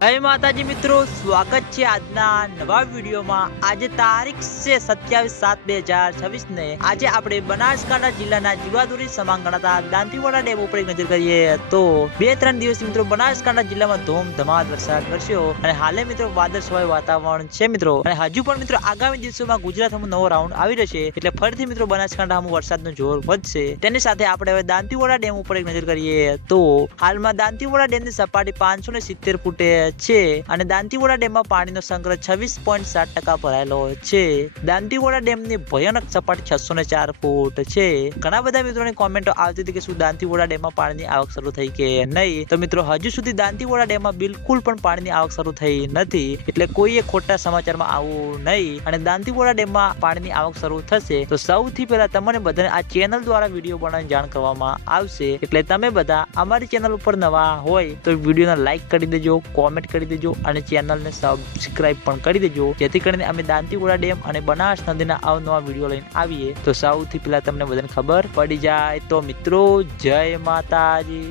જય માતાજી મિત્રો, સ્વાગત છે આજના નવા વિડીયોમાં। આજે તારીખ છે 27/7/2026 ને આજે આપણે બનાસકાંઠા જિલ્લાના જીવાદોરી સમાન ગણાતા દાંતીવાડા ડેમ ઉપર એક નજર કરીએ તો 2-3 દિવસ મિત્રો બનાસકાંઠા જિલ્લામાં ધોમધમાર વરસાદ વરસ્યો અને હાલે મિત્રો વાદળછાયું વાતાવરણ છે મિત્રો। અને હજુ પણ મિત્રો આગામી દિવસોમાં ગુજરાતમાં નવો રાઉન્ડ આવી રહેશે એટલે ફરીથી મિત્રો બનાસકાંઠામાં વરસાદનું જોર વધશે। તેની સાથે આપણે હવે દાંતીવાડા ડેમ ઉપર એક નજર કરીએ તો હાલમાં દાંતીવાડા ડેમની સપાટી 570 ફૂટે છે અને દાંતીવાડા ડેમમાં પાણીનો સંગ્રહ 26.7% ભરાયેલો છે। દાંતીવાડા ડેમની ભયાનક સપાટી 604 ફૂટ છે। ઘણા બધા મિત્રોની કોમેન્ટો આવતી હતી કે શું દાંતીવાડા ડેમમાં પાણીની આવક શરૂ થઈ કે નહીં, તો મિત્રો હજુ સુધી દાંતીવાડા ડેમમાં બિલકુલ પણ પાણીની આવક શરૂ થઈ નથી એટલે કોઈએ ખોટા સમાચારમાં આવવું નહીં અને દાંતીવાડા ડેમમાં પાણીની આવક શરૂ થશે તો સૌથી પહેલા તમને બધાને આ ચેનલ દ્વારા વિડીયો બનાવીને જાણ કરવામાં આવશે એટલે તમે બધા અમારી ચેનલ ઉપર નવા હોય તો વિડીયોને લાઈક કરી દેજો, કોમેન્ટ કરી દેજો અને ચેનલને સબસ્ક્રાઇબ પણ કરી દેજો જેથી કરીને અમે દાંતીવાડા ડેમ અને બનાસ નદીના અવનવા વિડીયો લઈને આવીએ તો સૌથી પહેલા તમને બધાને ખબર પડી જાય। તો મિત્રો જય માતાજી।